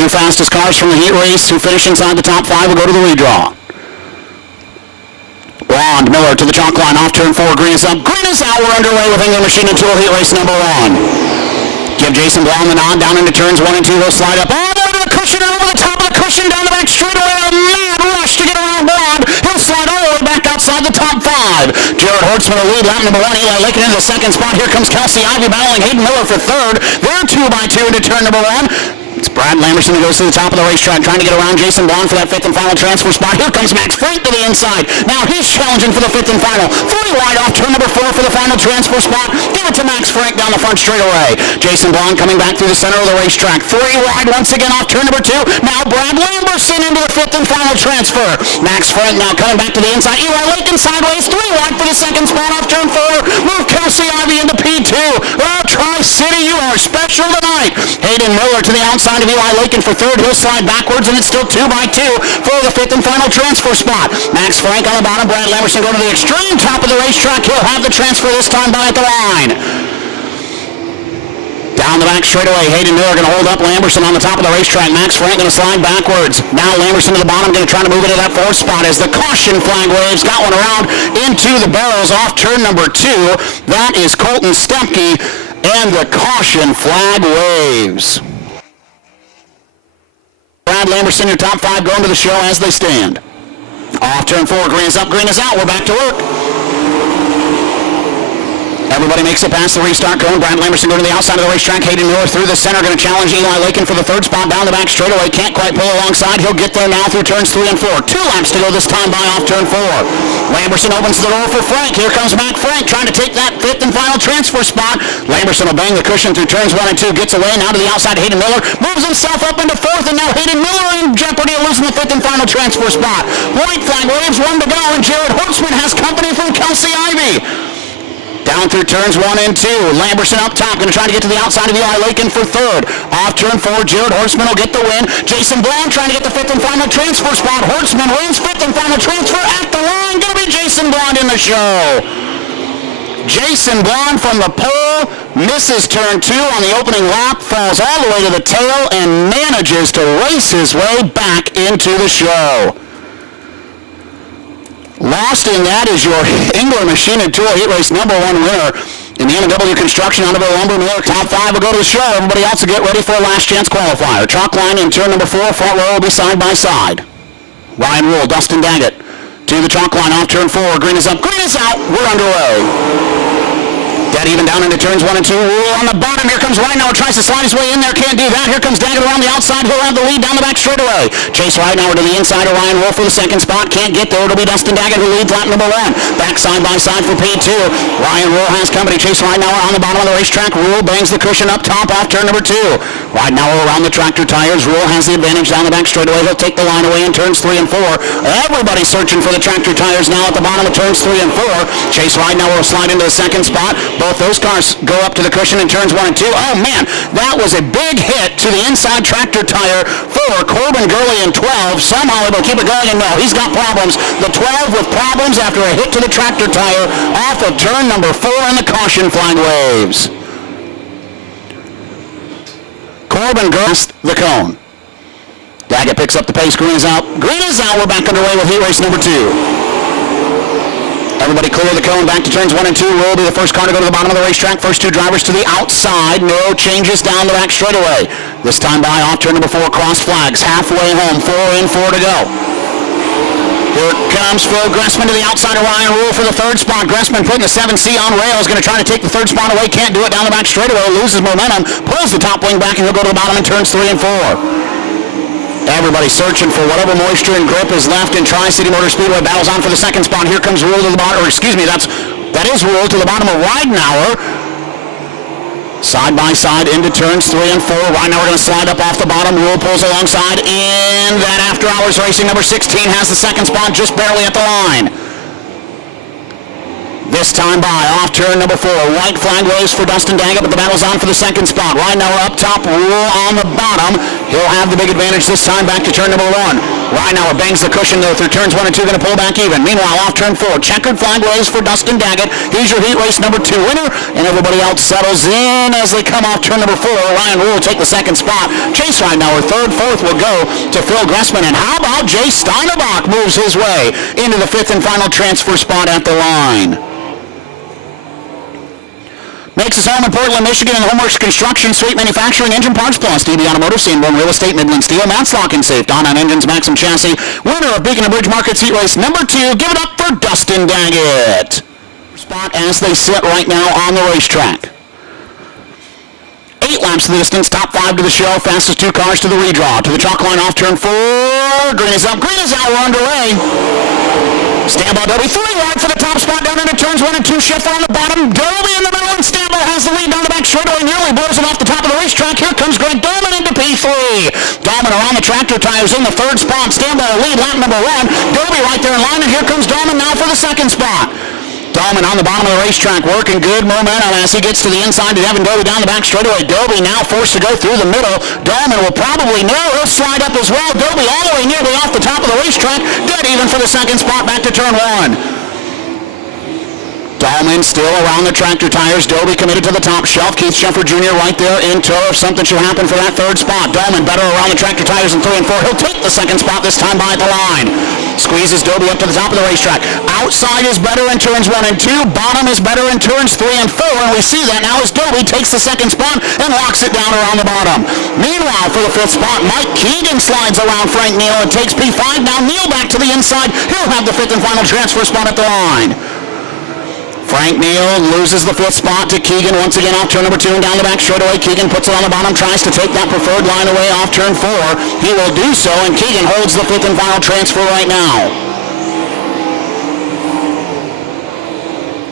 two fastest cars from the heat race who finish inside the top 5 will go to the redraw. Blonde, Miller to the chalk line, off turn 4, green is up, green is out. We're underway with England Machine and Tool heat race number 1. Give Jason Blonde the nod, down into turns 1 and 2, he'll slide up all the way to the cushion and over the top of the cushion, down the back straightaway, a mad rush to get around Blonde. He'll slide all the way back outside the top 5. Jared Hortzman will lead lap number 1, Eli Lakin into the second spot. Here comes Kelsey Ivey battling Hayden Miller for third. They're 2x2 into turn number 1. It's Brad Lamberson who goes to the top of the racetrack, trying to get around Jason Blonde for that 5th and final transfer spot. Here comes Max Frank to the inside. Now he's challenging for the 5th and final. 3 wide off turn number 4 for the final transfer spot. Give it to Max Frank down the front straightaway. Jason Blonde coming back through the center of the racetrack. 3 wide once again off turn number 2. Now Brad Lamberson into the 5th and final transfer. Max Frank now coming back to the inside. Eli Lakin sideways. 3 wide for the second spot off turn 4. Move Kelsey Ivey into P2. Oh, Tri-City, you are special tonight. Hayden Miller to the outside of Eli Lakin for third. He'll slide backwards, and it's still 2x2 for the 5th and final transfer spot. Max Frank on the bottom. Brad Lamberson going to the extreme top of the racetrack. He'll have the transfer this time by at the line. Down the back straightaway, Hayden Miller going to hold up Lamberson on the top of the racetrack. Max Frank going to slide backwards. Now Lamberson to the bottom, going to try to move into that 4th spot as the caution flag waves. Got one around into the barrels off turn number 2. That is Colton Stepke, and the caution flag waves. Brad Lamberson, your top 5 going to the show as they stand. Off turn 4, green is up, green is out. We're back to work. Everybody makes it past the restart cone. Brad Lamberson going to the outside of the racetrack. Hayden Miller through the center, going to challenge Eli Lakin for the 3rd spot down the back straightaway. Can't quite pull alongside. He'll get there now through turns 3 and 4. 2 laps to go this time by off turn 4. Lamberson opens the door for Frank. Here comes Mac Frank trying to take that 5th and final transfer spot. Lamberson will bang the cushion through turns 1 and 2. Gets away now to the outside. Hayden Miller moves himself up into 4th, and now Hayden Miller in jeopardy of losing the 5th and final transfer spot. White flag waves, 1 to go, and Jared Hortzman has company from Kelsey Ivey. Down through turns 1 and 2. Lamberson up top, going to try to get to the outside of Eli Lakin for 3rd. Off turn 4, Jared Hortzman will get the win. Jason Blonde trying to get the 5th and final transfer spot. Hortzman wins 5th and final transfer at the line. Going to be Jason Blonde in the show. Jason Blonde from the pole misses turn 2 on the opening lap, falls all the way to the tail, and manages to race his way back into the show. Lost in that is your England Machine and Tool heat race number 1 winner in the NW Construction Underbill Lumber Miller. Top 5 will go to the show. Everybody else will get ready for a last chance qualifier. Chalk line in turn number 4. Front row will be side by side. Ryan Rule, Dustin Daggett to the chalk line off turn 4. Green is up, green is out. We're underway. Dead even down into turns 1 and 2. Rule on the bottom. Here comes Ridenauer. Tries to slide his way in there. Can't do that. Here comes Daggett around the outside. He'll have the lead down the back straightaway. Chase Ridenauer to the inside of Ryan Rule for the 2nd spot. Can't get there. It'll be Dustin Daggett who leads lap number 1. Back side by side for P2. Ryan Rule has company. Chase Ridenauer on the bottom of the racetrack. Rule bangs the cushion up top off turn number 2. Ridenauer around the tractor tires. Rule has the advantage down the back straightaway. He'll take the line away in turns 3 and 4. Everybody searching for the tractor tires now at the bottom of turns 3 and 4. Chase Ridenauer will slide into the 2nd spot. Both those cars go up to the cushion in turns 1 and 2. Oh man, that was a big hit to the inside tractor tire for Corbin Gurley in 12. Somehow able to keep it going, and no, he's got problems. The 12 with problems after a hit to the tractor tire off of turn number 4, and the caution flag waves. Corbin Gurley the cone. Daggett picks up the pace. Green is out. Green is out. We're back underway with heat race number 2. Everybody clear the cone, back to turns 1 and 2. Will be the first car to go to the bottom of the racetrack. First 2 drivers to the outside. No changes down the back straightaway. This time by off turn number 4, cross flags. Halfway home, 4 in, 4 to go. Here comes Phil Gressman to the outside of Ryan Rule for the 3rd spot. Gressman putting the 7C on rails. Going to try to take the 3rd spot away. Can't do it down the back straightaway. Loses momentum. Pulls the top wing back, and he'll go to the bottom in turns 3 and 4. Everybody searching for whatever moisture and grip is left in Tri-City Motor Speedway. Battles on for the 2nd spot. Here comes Rule to the bottom, or excuse me, that is Rule to the bottom of Ridenauer. Side by side into turns 3 and 4. Ridenauer going to slide up off the bottom. Rule pulls alongside in that After Hours Racing. Number 16 has the 2nd spot just barely at the line. This time by off turn number 4. White flag waves for Dustin Daggett, but the battle's on for the 2nd spot. Ridenauer up top, Rule on the bottom. He'll have the big advantage this time back to turn number 1. Reinauer bangs the cushion though through turns 1 and 2, going to pull back even. Meanwhile, off turn 4, checkered flag waves for Dustin Daggett. He's your heat race number 2 winner, and everybody else settles in as they come off turn number 4. Ryan Rule will take the second spot. Chase Reinauer third, fourth will go to Phil Gressman, and how about Jay Steinerbach moves his way into the 5th and final transfer spot at the line. Makes his home in Portland, Michigan, in the Homeworks Construction, Suite Manufacturing, Engine Parts Plus, DB Automotive, Sanborn Real Estate, Midland Steel, Matt's Lock and Safe, Don on Engines, Maxim Chassis, winner of Beacon and Bridge Markets Heat Race number 2. Give it up for Dustin Daggett. Spot as they sit right now on the racetrack. 8 laps of the distance, top 5 to the show, fastest 2 cars to the redraw. To the chalk line off turn 4, green is up, green is out, we're underway. Stambaugh, Dobie, 3 wide for the top spot down into turns 1 and 2, Schiffer on the bottom, Dobie in the middle, and Stambaugh has the lead down the back straightaway, nearly blows it off the top of the racetrack. Here comes Greg Dolman into P3. Dolman around the tractor tires in the 3rd spot, Stambaugh lead lap number 1, Dobie right there in line, and here comes Dolman now for the 2nd spot. Dolman on the bottom of the racetrack, working good momentum as he gets to the inside to Devin Dobie down the back straightaway. Dobie now forced to go through the middle. Dolman will probably he'll slide up as well. Dobie all the way nearly off the top of the racetrack, dead even for the 2nd spot back to turn 1. Dolman still around the tractor tires. Dobie committed to the top shelf. Keith Sheffer Jr. right there in tow if something should happen for that 3rd spot. Dolman better around the tractor tires in 3 and 4. He'll take the 2nd spot this time by the line. Squeezes Dobie up to the top of the racetrack. Outside is better in turns 1 and 2. Bottom is better in turns 3 and 4. And we see that now as Dobie takes the 2nd spot and locks it down around the bottom. Meanwhile, for the 5th spot, Mike Keegan slides around Frank Neal and takes P5. Now Neal back to the inside. He'll have the 5th and final transfer spot at the line. Frank Neal loses the 5th spot to Keegan once again off turn number 2 and down the back straightaway. Keegan puts it on the bottom, tries to take that preferred line away off turn 4. He will do so, and Keegan holds the 5th and final transfer right now.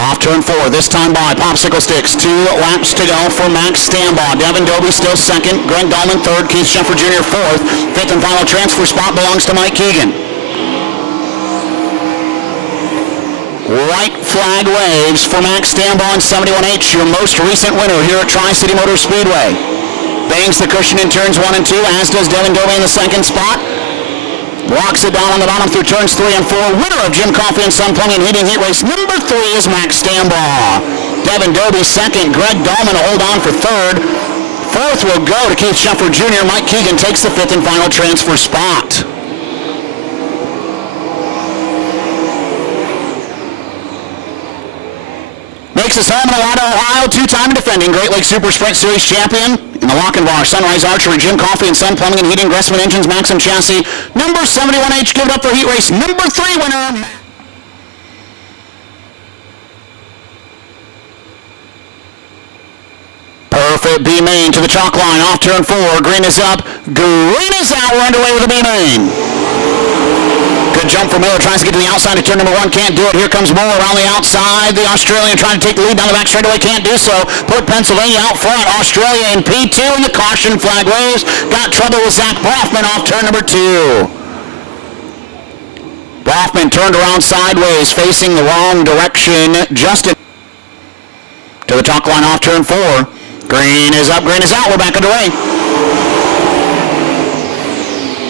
Off turn 4, this time by Popsicle Sticks. 2 laps to go for Max Stambaugh. Devin Dobie still 2nd, Greg Dolman 3rd, Keith Sheffer Jr. 4th. 5th and final transfer spot belongs to Mike Keegan. White flag waves for Max Stambaugh in 71H, your most recent winner here at Tri-City Motor Speedway. Bangs the cushion in turns 1 and 2, as does Devin Dobie in the 2nd spot. Walks it down on the bottom through turns 3 and 4. Winner of Jim Coffey and Son Plumbing and Heating Heat Race number 3 is Max Stambaugh. Devin Dobie 2nd, Greg Dolman will hold on for 3rd. 4th will go to Keith Sheffer Jr. Mike Keegan takes the 5th and final transfer spot. Makes his home in Alada, Ohio, 2-time defending Great Lakes Super Sprint Series champion in the Lochinvar, Sunrise Archery, Jim Coffey and Son Plumbing and Heating, Gressman Engines, Maxim Chassis, number 71H. Give it up for heat race number 3 winner. Perfect B main to the chalk line, off turn 4. Green is up, green is out. We're underway with the B main. Good jump for Miller, tries to get to the outside of turn number 1, can't do it. Here comes Moore around the outside. The Australian trying to take the lead down the back straightaway, can't do so. Put Pennsylvania out front. Australia in P2, and the caution flag waves. Got trouble with Zach Brofman off turn number 2. Brofman turned around sideways, facing the wrong direction. Justin to the chalk line off turn 4. Green is up, green is out. We're back underway.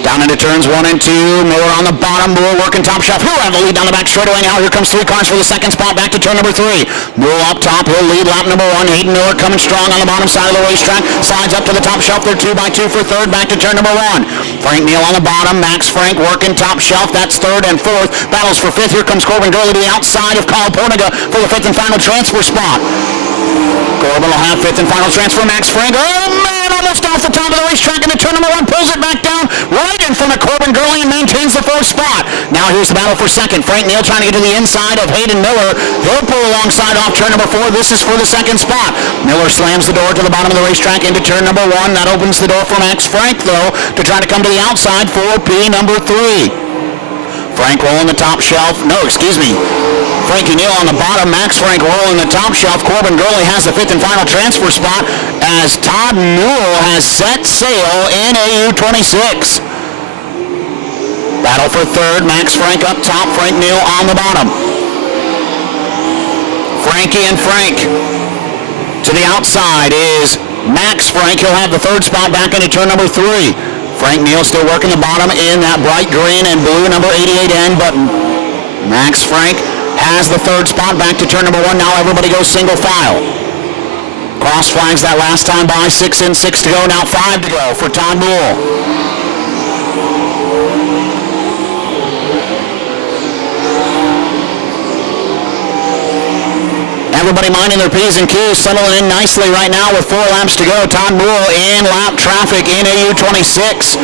Down into turns 1 and 2. Miller on the bottom. Moore working top shelf. He'll have the lead down the back straightaway now. Here comes 3 cars for the 2nd spot. Back to turn number 3. Moore up top. He'll lead lap number 1. Hayden Miller coming strong on the bottom side of the racetrack. Slides up to the top shelf. They're 2 by 2 for 3rd. Back to turn number 1. Frank Neal on the bottom. Max Frank working top shelf. That's 3rd and 4th. Battles for 5th. Here comes Corbin Gurley to the outside of Kyle Porniga for the 5th and final transfer spot. Corbin will have 5th and final transfer. Max Frank. Oh, man, almost off the top of the racetrack into turn number 1. Pulls it back down right in front of Corbin Gurley and maintains the 4th spot. Now here's the battle for 2nd. Frank Neal trying to get to the inside of Hayden Miller. He'll pull alongside off turn number 4. This is for the 2nd spot. Miller slams the door to the bottom of the racetrack into turn number 1. That opens the door for Max Frank, though, to try to come to the outside for P number 3. Frank rolling the top shelf. No, excuse me. Frankie Neal on the bottom. Max Frank rolling the top shelf. Corbin Gurley has the 5th and final transfer spot as Todd Newell has set sail in AU26. Battle for 3rd. Max Frank up top. Frank Neal on the bottom. Frankie and Frank to the outside is Max Frank. He'll have the 3rd spot back into turn number 3. Frank Neal still working the bottom in that bright green and blue number 88N, but Max Frank has the third spot. Back to turn number 1. Now everybody goes single file. Cross flags that last time by. 6 in, 6 to go. Now 5 to go for Todd Moore. Everybody minding their P's and Q's, settling in nicely right now with 4 laps to go. Todd Moore in lap traffic in AU 26.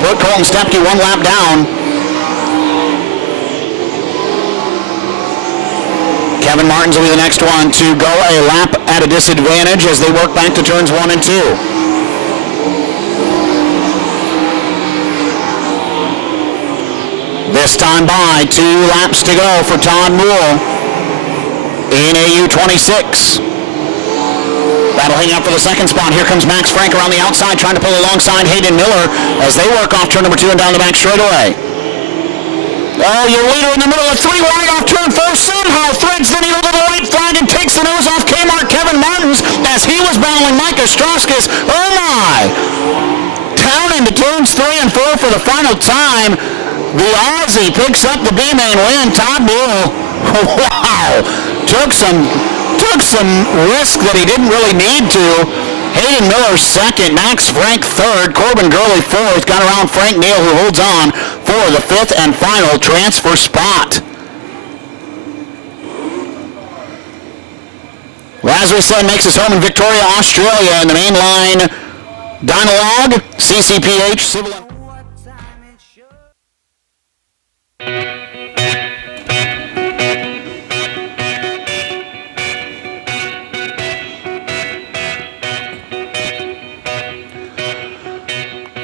Put Colton Stepke 1 lap down. Kevin Martins will be the next one to go a lap at a disadvantage as they work back to turns 1 and 2. This time by 2 laps to go for Todd Moore in AU 26. Battling out for the second spot. Here comes Max Frank around the outside trying to pull alongside Hayden Miller as they work off turn number 2 and down the back straightaway. Oh, your leader in the middle of 3 wide off turn 4 somehow threads the needle to the right flag and takes the nose off Kmart Kevin Martins as he was battling Micah Strauskis. Oh my! Down into turns 3 and 4 for the final time. The Aussie picks up the B-main win. Todd Moore, wow, took some risk that he didn't really need to. Hayden Miller second, Max Frank third, Corbin Gurley fourth. Got around Frank Neal, who holds on for the 5th and final transfer spot. Well, as we said, makes his home in Victoria, Australia in the mainline Dynalog, CCPH, Civil.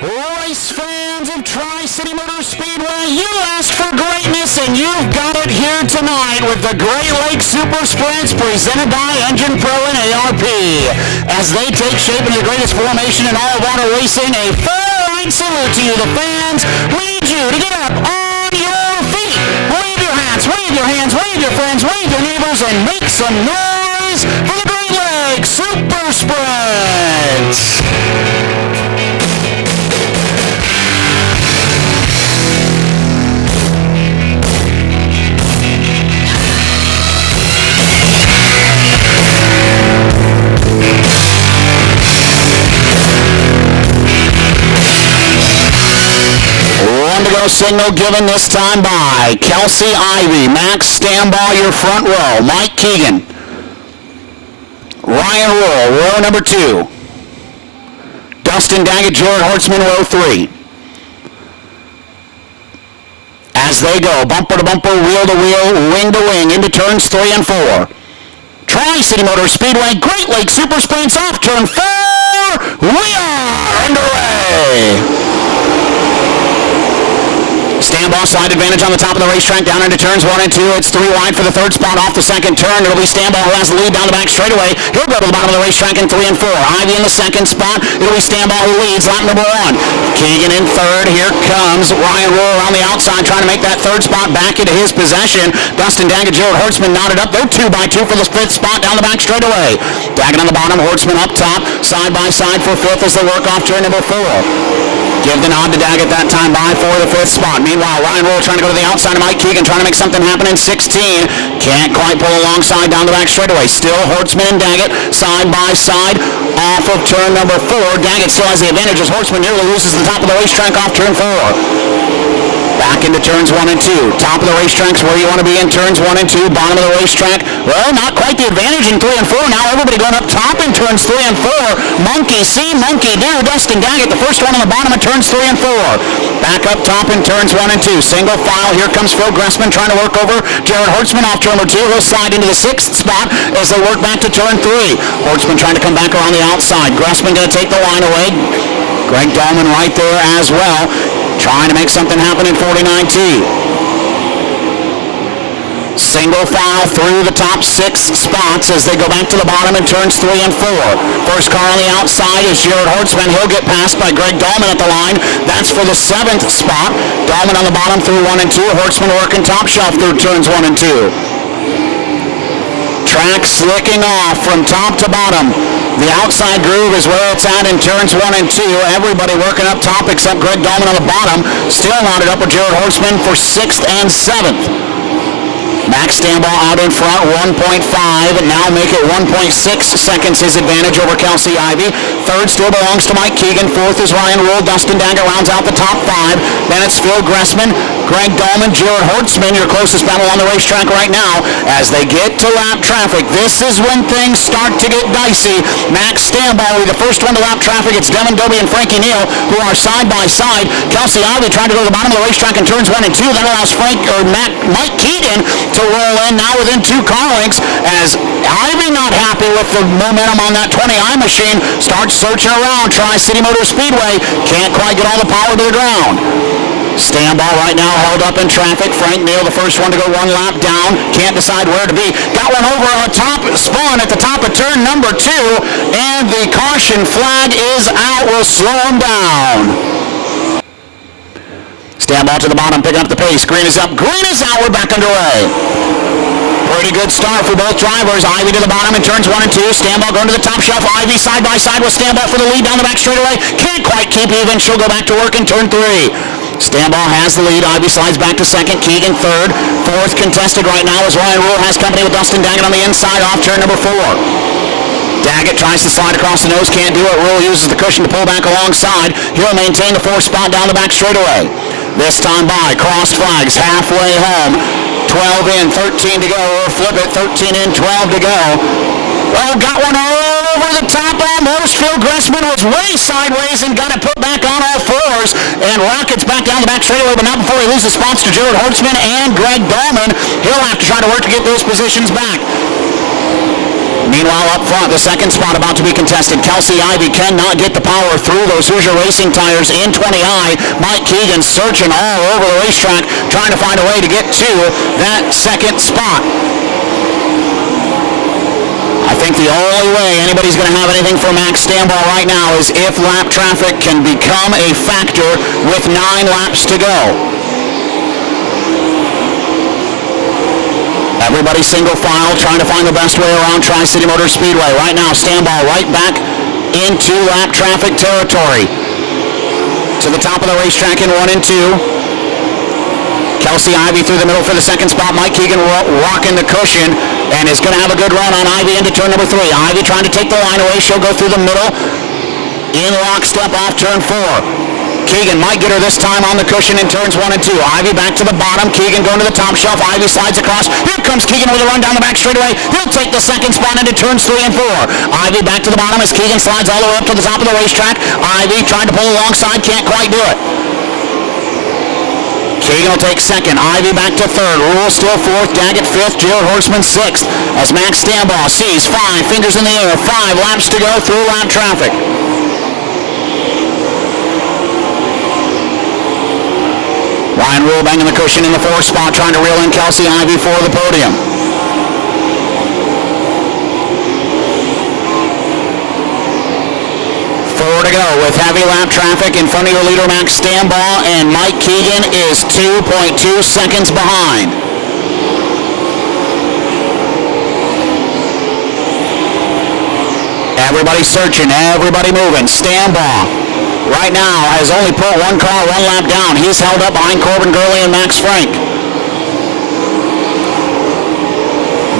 Race fans of Tri-City Motor Speedway, you asked for greatness and you've got it here tonight with the Great Lakes Super Sprints presented by Engine Pro and ARP. As they take shape in the greatest formation in all of auto racing, a full-line salute to you, the fans. We need you to get up on your feet. Wave your hats, wave your hands, wave your friends, wave your neighbors, and make some noise for the Great Lakes Super Sprints. To go signal given this time by Kelsey Ivey. Max, stand by your front row. Mike Keegan. Ryan Rule, row number 2. Dustin Daggett, Jared Hortzman, row 3. As they go, bumper to bumper, wheel to wheel, wing to wing, into turns 3 and 4. Tri-City Motor Speedway, Great Lakes Super Sprints off turn 4. We are underway. Stand-by slide advantage on the top of the racetrack down into turns 1 and 2. It's 3 wide for the third spot off the second turn. It'll be Stand-by who has the lead down the back straightaway. He'll go to the bottom of the racetrack in 3 and 4. Ivy in the second spot. It'll be Stand-by who leads lap number 1. Keegan in third. Here comes Ryan Rohr around the outside trying to make that third spot back into his possession. Dustin Daggett, Jared Hortzman knotted up. They're 2 by 2 for the 5th spot down the back straightaway. Daggett on the bottom, Hortzman up top. Side by side for 5th as they work off turn number 4. Give the nod to Daggett that time by for the 5th spot. Meanwhile, Ryan Rohr trying to go to the outside of Mike Keegan, trying to make something happen in 16. Can't quite pull alongside down the back straightaway. Still Hortzman and Daggett side by side off of turn number 4. Daggett still has the advantage as Hortzman nearly loses the top of the racetrack off turn 4. Back into turns 1 and 2. Top of the racetrack's where you want to be in turns 1 and 2. Bottom of the racetrack, well, not quite the advantage in 3 and 4. Now everybody going up top in turns 3 and 4. Monkey see, monkey do. Dustin Daggett, the first one on the bottom of turns 3 and 4. Back up top in turns 1 and 2. Single file. Here comes Phil Gressman trying to work over Jared Hortzman off turn number 2. He'll slide into the 6th spot as they work back to turn 3. Hortzman trying to come back around the outside. Gressman going to take the line away. Greg Dahlman right there as well, trying to make something happen in 49T. Single file through the top 6 spots as they go back to the bottom in turns 3 and 4. First car on the outside is Jared Hortzman. He'll get passed by Greg Dahlman at the line. That's for the 7th spot. Dahlman on the bottom through 1 and 2. Hortzman working top shelf through turns 1 and 2. Track slicking off from top to bottom. The outside groove is where it's at in turns 1 and 2. Everybody working up top except Greg Dahlman on the bottom. Still knotted up with Jared Horseman for 6th and 7th. Max Stambaugh out in front, 1.5, and now make it 1.6 seconds his advantage over Kelsey Ivey. Third still belongs to Mike Keegan. Fourth is Ryan Rule. Dustin Daggett rounds out the top 5. Then it's Phil Gressman, Greg Dahlman, Jared Hortzman, your closest battle on the racetrack right now. As they get to lap traffic, this is when things start to get dicey. Max Stambaugh will be the first one to lap traffic. It's Devin Dobie and Frankie Neal who are side by side. Kelsey Ivey trying to go to the bottom of the racetrack in turns 1 and 2. That allows Mike Keegan to roll in now within 2 car lengths as Ivey, not happy with the momentum on that 20i machine, starts searching around Tri-City Motor Speedway. Can't quite get all the power to the ground. Stambaugh right now held up in traffic. Frank Neal, the first one to go 1 lap down. Can't decide where to be. Got one over on a top spawn at the top of turn number 2, and the caution flag is out. Will slow him down. Stambaugh to the bottom, picking up the pace. Green is up, green is out. We're back underway. Pretty good start for both drivers. Ivey to the bottom in turns 1 and 2. Stambaugh going to the top shelf. Ivey side by side with Stambaugh for the lead down the back straightaway. Can't quite keep even. She'll go back to work in turn 3. Stambaugh has the lead. Ivey slides back to second. Keegan third. Fourth contested right now as Ryan Rule has company with Dustin Daggett on the inside off turn number 4. Daggett tries to slide across the nose. Can't do it. Rule uses the cushion to pull back alongside. He'll maintain the 4th spot down the back straightaway. This time by. Crossed flags halfway home. 12 in, 13 to go. Or flip it. 13 in, 12 to go. Well, got one all over the top almost. Phil Gressman was way sideways and got it put back on all 4s. And rockets back down the back straightaway, but not before he loses spots to Jared Hortzman and Greg Dahlman. He'll have to try to work to get those positions back. Meanwhile, up front, the 2nd spot about to be contested. Kelsey Ivey cannot get the power through those Hoosier Racing tires in 20i. Mike Keegan searching all over the racetrack, trying to find a way to get to that 2nd spot. I think the only way anybody's going to have anything for Max Stambaugh right now is if lap traffic can become a factor with 9 laps to go. Everybody single file trying to find the best way around Tri-City Motor Speedway. Right now, Stambaugh right back into lap traffic territory. To the top of the racetrack in 1 and 2. Kelsey Ivey through the middle for the 2nd spot. Mike Keegan rocking the cushion and is going to have a good run on Ivey into turn number 3. Ivey trying to take the line away. She'll go through the middle in lockstep off turn 4. Keegan might get her this time on the cushion in turns 1 and 2. Ivey back to the bottom. Keegan going to the top shelf. Ivey slides across. Here comes Keegan with a run down the back straightaway. He'll take the 2nd spot into turns 3 and 4. Ivey back to the bottom as Keegan slides all the way up to the top of the racetrack. Ivey trying to pull alongside. Can't quite do it. Keegan will take 2nd. Ivey back to 3rd. Rule still 4th. Daggett 5th. Jared Hortzman 6th. As Max Stambaugh sees 5 fingers in the air. 5 laps to go through lap traffic. Ryan Rule banging the cushion in the 4th spot, trying to reel in Kelsey Ivey for the podium. Four to go with heavy lap traffic. In front of your leader, Max Stambaugh, and Mike Keegan is 2.2 seconds behind. Everybody searching, everybody moving. Stambaugh right now has only put 1 car 1 lap down. He's held up behind Corbin Gurley and Max Frank.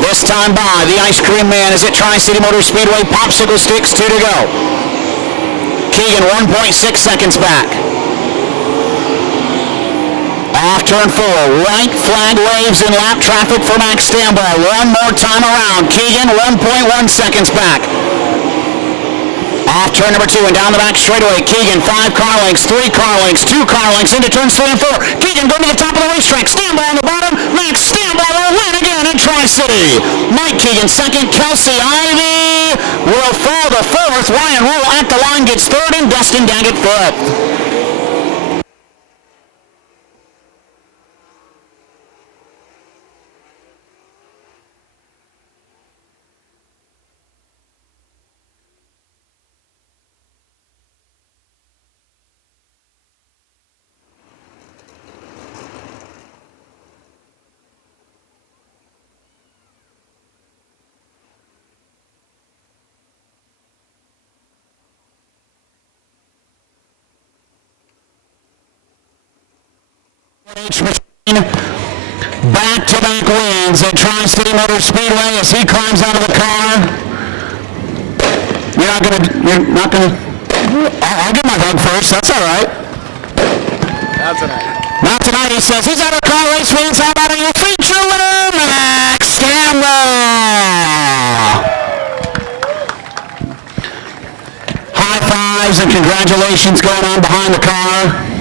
This time by the Ice Cream Man is at Tri-City Motor Speedway. Popsicle sticks, 2 to go. Keegan 1.6 seconds back. Off turn 4, white flag waves in lap traffic for Max Stambaugh. One more time around. Keegan 1.1 seconds back. Off turn number 2 and down the back straightaway. Keegan 5 car lengths, 3 car lengths, 2 car lengths into turns 3 and 4. Keegan going to the top of the racetrack. Stambaugh on the bottom. Max Stambaugh will win again in Tri-City. Mike Keegan 2nd. Kelsey Ivey will fall to 4th. Ryan Rule at the line gets 3rd and Dustin Daggett 5th. H machine. Back-to-back wins at Tri-City Motor Speedway as he climbs out of the car. You're not gonna, I'll get my hug first, that's all right. Not tonight. Not tonight, he says. He's out of car race fans. How about your feature winner, Max Campbell? High fives and congratulations going on behind the car.